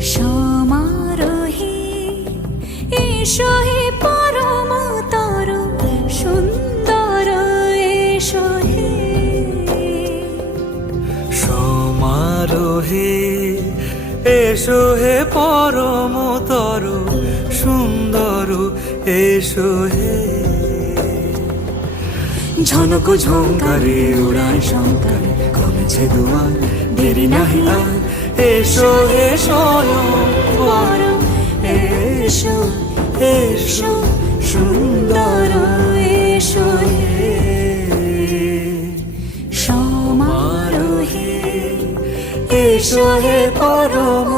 সমারোহে এসো হে পরমতর সুন্দর এসো হে। সমারোহে এসো হে পরমতর সুন্দর এসো হে। ঝনক ঝঙ্কারে উড়ায় শঙ্কারে কমেছে দুয়ার, দেরি নাহি আর এসো হে স্বয়ং বর। এসো এসো সুন্দর এসো হে। সমারোহে এসো হে পরম